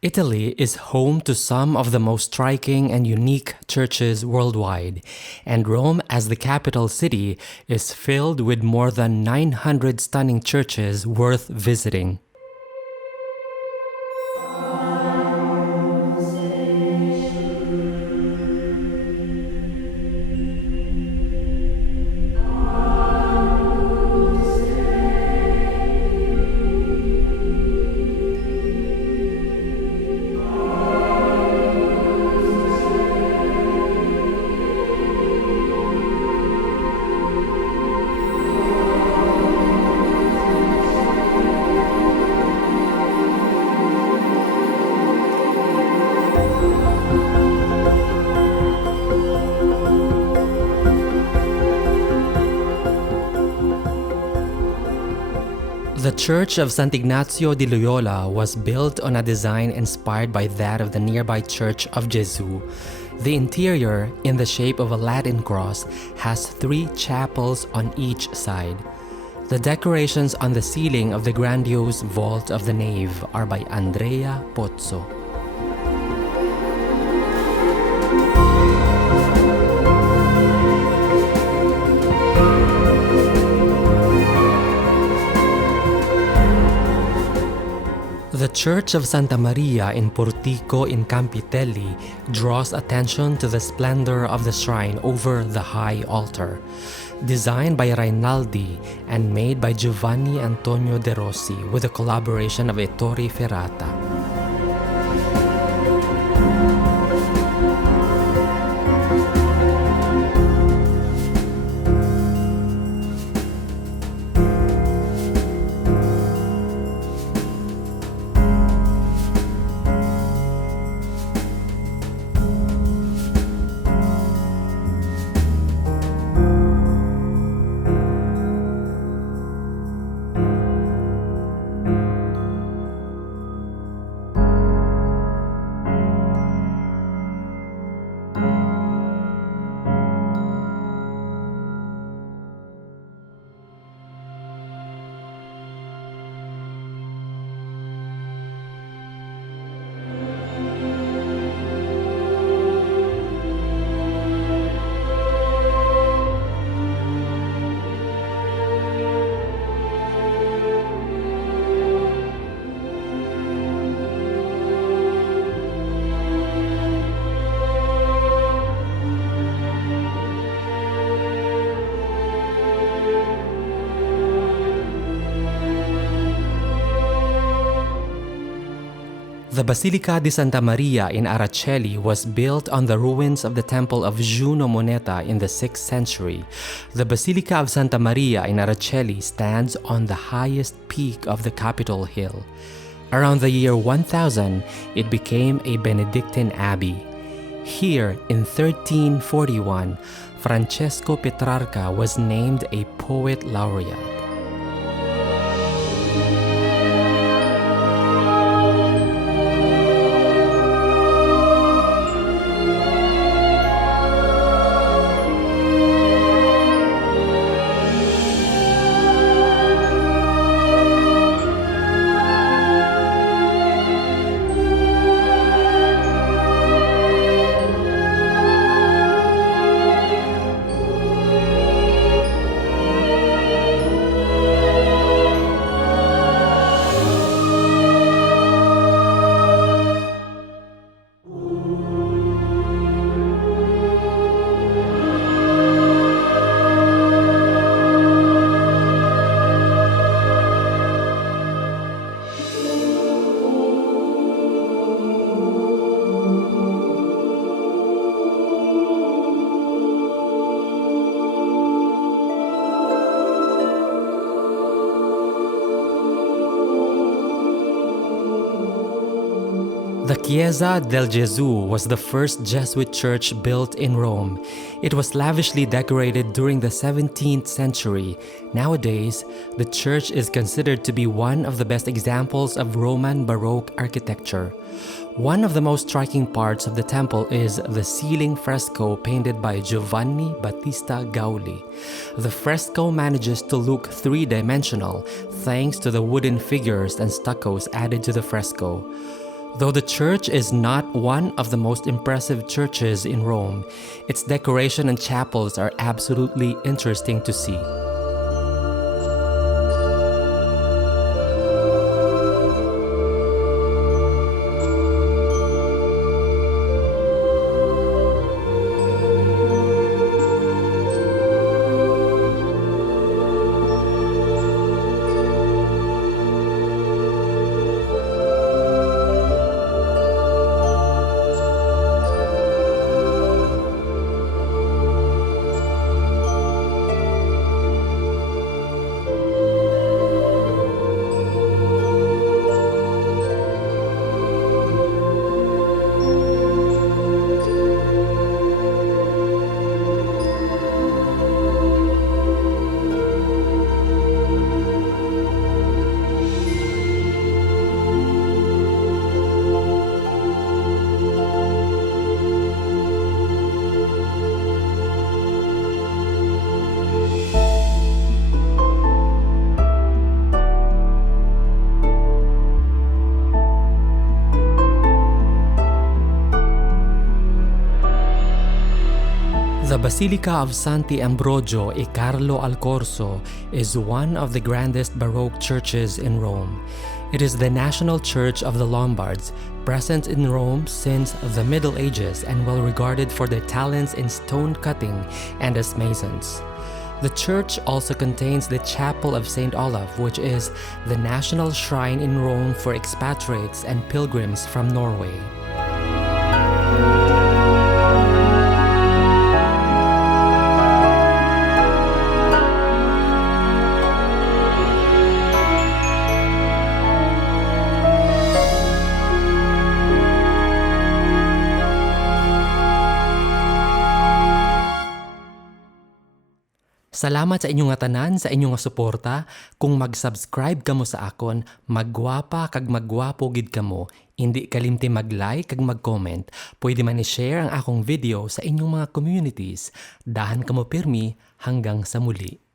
Italy is home to some of the most striking and unique churches worldwide, and Rome, as the capital city, is filled with more than 900 stunning churches worth visiting. The Church of Santignacio di Loyola was built on a design inspired by that of the nearby Church of Jesus. The interior, in the shape of a Latin cross, has 3 chapels on each side. The decorations on the ceiling of the grandiose vault of the nave are by Andrea Pozzo. The Church of Santa Maria in Puertico in Campitelli draws attention to the splendor of the shrine over the high altar. Designed by Rainaldi and made by Giovanni Antonio de Rossi with the collaboration of Ettore Ferrata. The Basilica di Santa Maria in Araceli was built on the ruins of the temple of Juno Moneta in the 6th century. The Basilica of Santa Maria in Araceli stands on the highest peak of the Capitol Hill. Around the year 1000, it became a Benedictine abbey. Here, in 1341, Francesco Petrarca was named a poet laureate. The Chiesa del Jesus was the first Jesuit church built in Rome. It was lavishly decorated during the 17th century. Nowadays, the church is considered to be one of the best examples of Roman Baroque architecture. One of the most striking parts of the temple is the ceiling fresco painted by Giovanni Battista Gauli. The fresco manages to look three-dimensional thanks to the wooden figures and stuccos added to the fresco. Though the church is not one of the most impressive churches in Rome, its decoration and chapels are absolutely interesting to see. The Basilica of Santi Ambrogio e Carlo al Corso is one of the grandest Baroque churches in Rome. It is the national church of the Lombards, present in Rome since the Middle Ages and well regarded for their talents in stone cutting and as masons. The church also contains the Chapel of St. Olaf, which is the national shrine in Rome for expatriates and pilgrims from Norway. Salamat sa inyong tanan, sa inyong suporta. Kung mag-subscribe kamo sa akon, magwapa kag magwapo gid kamo. Hindi kalimti mag-like kag mag-comment. Pwede man i-share ang akong video sa inyong mga communities. Dahan kamo pirmi hanggang sa muli.